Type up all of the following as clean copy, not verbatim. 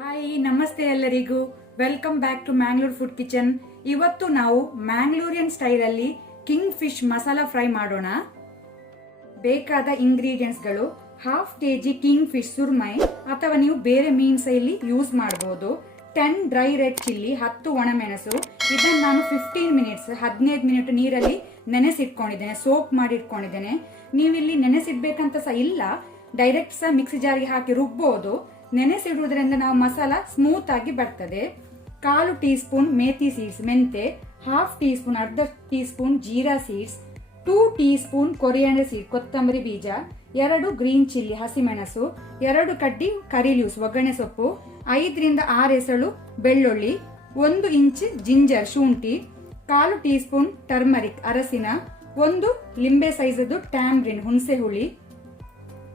Hi ನಮಸ್ತೆ ಎಲ್ಲರಿಗೂ. Welcome back to Mangalore food kitchen. ಇವತ್ತು ನಾವು ಮ್ಯಾಂಗ್ಳೂರಿಯನ್ ಸ್ಟೈಲಲ್ಲಿ ಕಿಂಗ್ ಫಿಶ್ ಮಸಾಲಾ ಫ್ರೈ ಮಾಡೋಣ. ಬೇಕಾದ ಇಂಗ್ರೀಡಿಯೆಂಟ್ಸ್ಗಳು: ಹಾಫ್ ಕೆಜಿ ಕಿಂಗ್ ಫಿಶ್ ಸುರ್ಮೈ ಅಥವಾ ನೀವು ಬೇರೆ ಮೀನ್ ಇಲ್ಲಿ ಯೂಸ್ ಮಾಡಬಹುದು. 10 ಡ್ರೈ ರೆಡ್ ಚಿಲ್ಲಿ, 10 ಒಣಮೆಣಸು. ಇದನ್ನು ನಾನು 15 ಮಿನಿಟ್ ನೀರಲ್ಲಿ ನೆನೆಸಿಟ್ಕೊಂಡಿದ್ದೇನೆ, ಸೋಪ್ ಮಾಡಿ ಇಟ್ಕೊಂಡಿದ್ದೇನೆ. ನೀವಿಲ್ಲಿ ನೆನೆಸಿಡ್ಬೇಕಂತ ಸಹ ಇಲ್ಲ, ಡೈರೆಕ್ಟ್ ಸಹ ಮಿಕ್ಸಿ ಜಾರ್ಗೆ ಹಾಕಿ ರುಬ್ಬೋದು. ನೆನೆಸಿಡುವುದರಿಂದ ನಾವು ಮಸಾಲ ಸ್ಮೂತ್ ಆಗಿ ಬರ್ತದೆ. 1/4 ಟೀ ಸ್ಪೂನ್ ಮೇಥಿ ಸೀಡ್ಸ್ ಮೆಂತೆ, ಅರ್ಧ tea spoon jeera seeds, 2 tea spoon coriander seed ಕೊತ್ತಂಬರಿ ಬೀಜ, 2 ಗ್ರೀನ್ ಚಿಲ್ಲಿ ಹಸಿಮೆಣಸು, 2 ಕಡ್ಡಿ ಕರಿ ಲೀವ್ಸ್ ಒಗ್ಗರಣೆ ಸೊಪ್ಪು, 5 ರಿಂದ 6 ಎಸಳು ಬೆಳ್ಳುಳ್ಳಿ, 1 ಇಂಚ್ ಜಿಂಜರ್ ಶುಂಠಿ, 1/4 ಟೀ ಸ್ಪೂನ್ ಟರ್ಮರಿಕ್ ಅರಸಿನ, 1 ಲಿಂಬೆ ಸೈಜದ್ದು ಟ್ಯಾಮ್ರಿನ್ ಹುಣಸೆ ಹುಳಿ,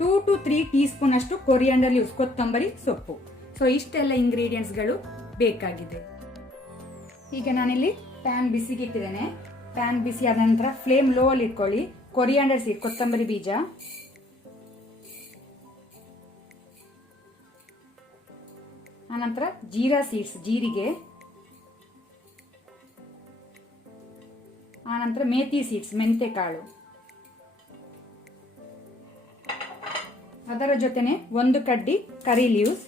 2 to 3 ಟೀ ಸ್ಪೂನ್ ಅಷ್ಟು ಕೊರಿಯಾಂಡರ್ ಲೀವ್ಸ್ ಕೊತ್ತಂಬರಿ ಸೊಪ್ಪು. ಸೊ ಇಷ್ಟೆಲ್ಲ ಇಂಗ್ರೀಡಿಯೆಂಟ್ಸ್ ಗಳು ಬೇಕಾಗಿದೆ. ಈಗ ನಾನಿಲ್ಲಿ ಪ್ಯಾನ್ ಬಿಸಿಗೆ ಇಟ್ಟಿದ್ದೇನೆ. ಪ್ಯಾನ್ ಬಿಸಿ ಆದ ನಂತರ ಫ್ಲೇಮ್ ಲೋ ಅಲ್ಲಿ ಇಟ್ಕೊಳ್ಳಿ. ಕೊರಿಯಾಂಡರ್ ಸೀಡ್ ಕೊತ್ತಂಬರಿ ಬೀಜ, ಆನಂತರ ಜೀರಾ ಸೀಡ್ಸ್ ಜೀರಿಗೆ, ಆನಂತರ ಮೇಥಿ ಸೀಡ್ಸ್ ಮೆಂತೆ ಕಾಳು, ಅದರ ಜೊತೆನೆ 1 ಕಡ್ಡಿ ಕರಿ ಲೀವ್ಸ್.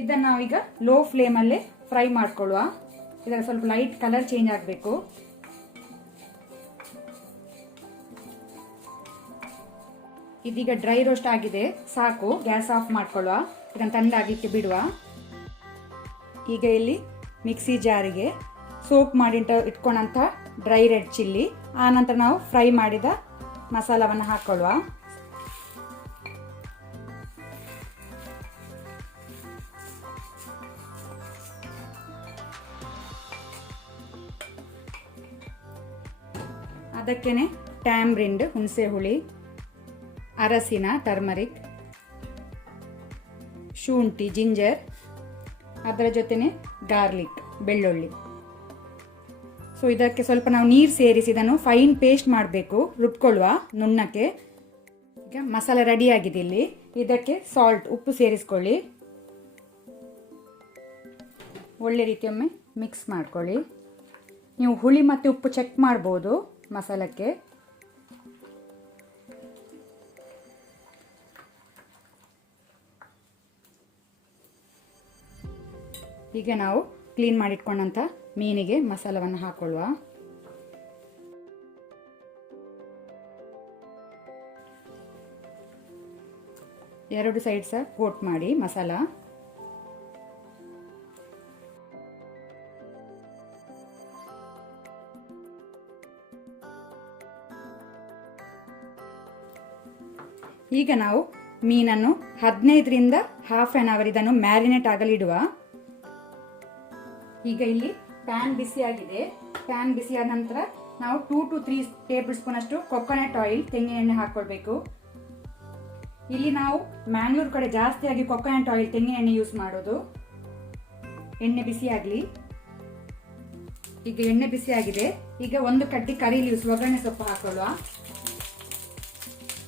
ಇದನ್ನ ನಾವೀಗ ಲೋ ಫ್ಲೇಮ್ ಅಲ್ಲೇ ಫ್ರೈ ಮಾಡ್ಕೊಳ್ಳುವ. ಇದರ ಸ್ವಲ್ಪ ಲೈಟ್ ಕಲರ್ ಚೇಂಜ್ ಆಗಬೇಕು. ಇದೀಗ ಡ್ರೈ ರೋಸ್ಟ್ ಆಗಿದೆ, ಸಾಕು. ಗ್ಯಾಸ್ ಆಫ್ ಮಾಡ್ಕೊಳ್ಳುವ. ಇದನ್ನು ತಣ್ಣಗಾಗಲಿಕ್ಕೆ ಬಿಡುವ. ಈಗ ಇಲ್ಲಿ ಮಿಕ್ಸಿ ಜಾರಿಗೆ ಸೋಪ್ ಮಾಡಿ ಇಟ್ಕೊಂಡಂತ ಡ್ರೈ ರೆಡ್ ಚಿಲ್ಲಿ, ಆ ನಂತರ ನಾವು ಫ್ರೈ ಮಾಡಿದ ಮಸಾಲವನ್ನು ಹಾಕೊಳ್ಳುವ. ಅದಕ್ಕೇನೆ ಟ್ಯಾಮ್ರಿಂಡ್ ಹುಣಸೆ ಹುಳಿ, ಅರಸಿನ ಟರ್ಮರಿಕ್, ಶುಂಠಿ ಜಿಂಜರ್, ಅದರ ಜೊತೆನೆ ಗಾರ್ಲಿಕ್ ಬೆಳ್ಳುಳ್ಳಿ. ಸೊ ಇದಕ್ಕೆ ಸ್ವಲ್ಪ ನಾವು ನೀರು ಸೇರಿಸಿ ಇದನ್ನು ಫೈನ್ ಪೇಸ್ಟ್ ಮಾಡಬೇಕು, ರುಬ್ಕೊಳ್ಳುವ ನುಣ್ಣಕ್ಕೆ. ಈಗ ಮಸಾಲೆ ರೆಡಿ ಆಗಿದೆ. ಇಲ್ಲಿ ಇದಕ್ಕೆ ಸಾಲ್ಟ್ ಉಪ್ಪು ಸೇರಿಸ್ಕೊಳ್ಳಿ. ಒಳ್ಳೆ ರೀತಿಯೊಮ್ಮೆ ಮಿಕ್ಸ್ ಮಾಡ್ಕೊಳ್ಳಿ. ನೀವು ಹುಳಿ ಮತ್ತು ಉಪ್ಪು ಚೆಕ್ ಮಾಡ್ಬೋದು ಮಸಾಲಕ್ಕೆ. ಈಗ ನಾವು ಕ್ಲೀನ್ ಮಾಡಿಟ್ಕೊಂಡಂತ ಮೀನಿಗೆ ಮಸಾಲವನ್ನು ಹಾಕೊಳ್ಳುವ. ಎರಡು ಸೈಡ್ ಸಹ ಕೋಟ್ ಮಾಡಿ ಮಸಾಲ. ಈಗ ನಾವು ಮೀನನ್ನು 15 ರಿಂದ ಹಾಫ್ ಆನ್ ಅವರ್ ಇದನ್ನು ಮ್ಯಾರಿನೇಟ್ ಆಗಲಿಡುವ. ಈಗ ಇಲ್ಲಿ ಪ್ಯಾನ್ ಬಿಸಿ ಆಗಿದೆ. ಪ್ಯಾನ್ ಬಿಸಿ ಆದ ನಂತರ ನಾವು 2 to 3 ಟೇಬಲ್ ಸ್ಪೂನ್ ಅಷ್ಟು ಕೊಕೊನಟ್ ಆಯಿಲ್ ತೆಂಗಿನ ಎಣ್ಣೆ ಹಾಕೊಳ್ಬೇಕು. ಇಲ್ಲಿ ನಾವು ಮ್ಯಾಂಗ್ಳೂರ್ ಕಡೆ ಜಾಸ್ತಿಯಾಗಿ ಕೊಕೊನಟ್ ಆಯಿಲ್ ತೆಂಗಿನ ಎಣ್ಣೆ ಯೂಸ್ ಮಾಡೋದು. ಎಣ್ಣೆ ಬಿಸಿ ಆಗಲಿ. ಈಗ ಎಣ್ಣೆ ಬಿಸಿ ಆಗಿದೆ. ಈಗ 1 ಕಡ್ಡಿ ಕರಿ ಲೀವ್ಸ್ ಒಗ್ಗರಣೆ ಸೊಪ್ಪು ಹಾಕೊಳ್ಳುವ.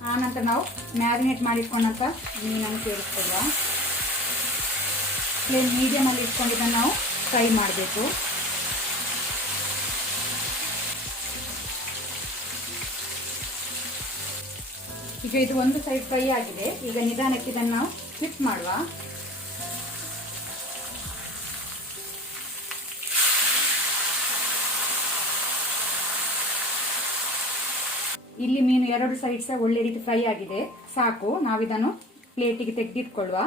ಆ ನಂತರ ನಾವು ಮ್ಯಾರಿನೇಟ್ ಮಾಡಿಟ್ಕೊಂಡಂತ ಮೀನನ್ನು ಸೇರಿಸ್ಕೊಳ್ಳುವ. ಫ್ಲೇಮ್ ಮೀಡಿಯಮ್ ಅಲ್ಲಿ ಇಟ್ಕೊಂಡಿದ್ದನ್ನು ನಾವು ಫ್ರೈ ಮಾಡಬೇಕು. ಈಗ ಇದು ಒಂದು ಸೈಡ್ ಫ್ರೈ ಆಗಿದೆ. ಈಗ ನಿಧಾನಕ್ಕೆ ಇದನ್ನು ನಾವು ಫ್ಲಿಪ್ ಮಾಡುವ. ಇಲ್ಲಿ ಮೀನು 2 ಸೈಡ್ ಸಹ ಒಳ್ಳೆ ರೀತಿ ಫ್ರೈ ಆಗಿದೆ, ಸಾಕು. ನಾವಿದನ್ನು ಪ್ಲೇಟಿಗೆ ತೆಗೆದಿಟ್ಕೊಳ್ಳುವ.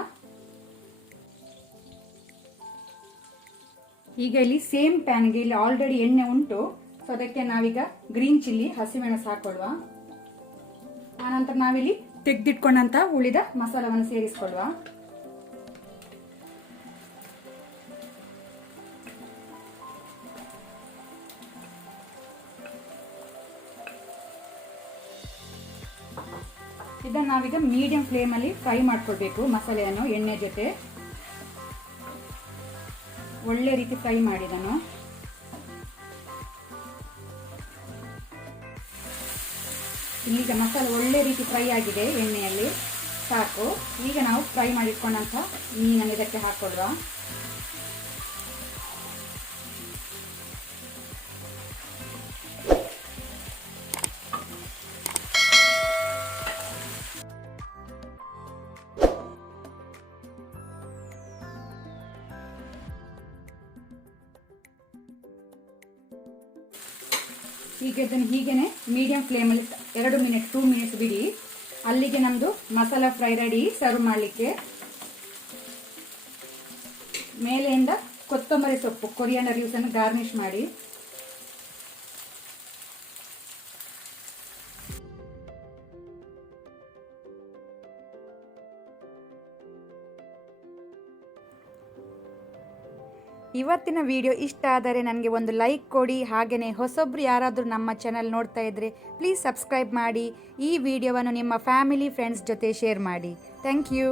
ಈಗ ಇಲ್ಲಿ ಸೇಮ್ ಪ್ಯಾನ್ಗೆ ಇಲ್ಲಿ ಆಲ್ರೆಡಿ ಎಣ್ಣೆ ಉಂಟು. ಸೊ ಅದಕ್ಕೆ ನಾವೀಗ ಗ್ರೀನ್ ಚಿಲ್ಲಿ ಹಸಿಮೆಣಸು ಹಾಕೊಳ್ಳುವ. ಆನಂತರ ನಾವಿಲ್ಲಿ ತೆಗೆದಿಟ್ಕೊಂಡಂತ ಉಳಿದ ಮಸಾಲವನ್ನು ಸೇರಿಸಿಕೊಳ್ಳುವ. ಇದನ್ನು ನಾವೀಗ ಮೀಡಿಯಂ ಫ್ಲೇಮ್ ಅಲ್ಲಿ ಫ್ರೈ ಮಾಡ್ಕೊಳ್ಬೇಕು. ಮಸಾಲೆಯನ್ನು ಎಣ್ಣೆ ಜೊತೆ ಒಳ್ಳೆ ರೀತಿ ಫ್ರೈ ಮಾಡಿದನು. ಈಗ ಮಸಾಲೆ ಒಳ್ಳೆ ರೀತಿ ಫ್ರೈ ಆಗಿದೆ ಎಣ್ಣೆಯಲ್ಲಿ. ಸಾಕು. ಈಗ ನಾವು ಫ್ರೈ ಮಾಡಿಟ್ಕೊಂಡಂಥ ಮೀನನ್ನು ಇದಕ್ಕೆ ಹಾಕೊಳ್ಳುವ. ಹೀಗೆ ಇದನ್ನು ಹೀಗೇನೆ ಮೀಡಿಯಂ ಫ್ಲೇಮಲ್ಲಿ 2 ಮಿನಿಟ್ಸ್ ಬಿಡಿ. ಅಲ್ಲಿಗೆ ನಮ್ಮದು ಮಸಾಲ ಫ್ರೈ ರೆಡಿ ಸರ್ವ್ ಮಾಡಲಿಕ್ಕೆ. ಮೇಲೆಯಿಂದ ಕೊತ್ತಂಬರಿ ಸೊಪ್ಪು ಕೊರಿಯಾಂಡರ್ ಲೀವ್ಸನ್ನು ಗಾರ್ನಿಷ್ ಮಾಡಿ. ಇವತ್ತಿನ ವಿಡಿಯೋ ಇಷ್ಟ ಆದರೆ ನನಗೆ ಒಂದು ಲೈಕ್ ಕೊಡಿ. ಹಾಗೆಯೇ ಹೊಸೊಬ್ಬರು ಯಾರಾದರೂ ನಮ್ಮ ಚಾನಲ್ ನೋಡ್ತಾ ಇದ್ದರೆ ಪ್ಲೀಸ್ ಸಬ್ಸ್ಕ್ರೈಬ್ ಮಾಡಿ. ಈ ವಿಡಿಯೋವನ್ನು ನಿಮ್ಮ ಫ್ಯಾಮಿಲಿ ಫ್ರೆಂಡ್ಸ್ ಜೊತೆ ಶೇರ್ ಮಾಡಿ. Thank you.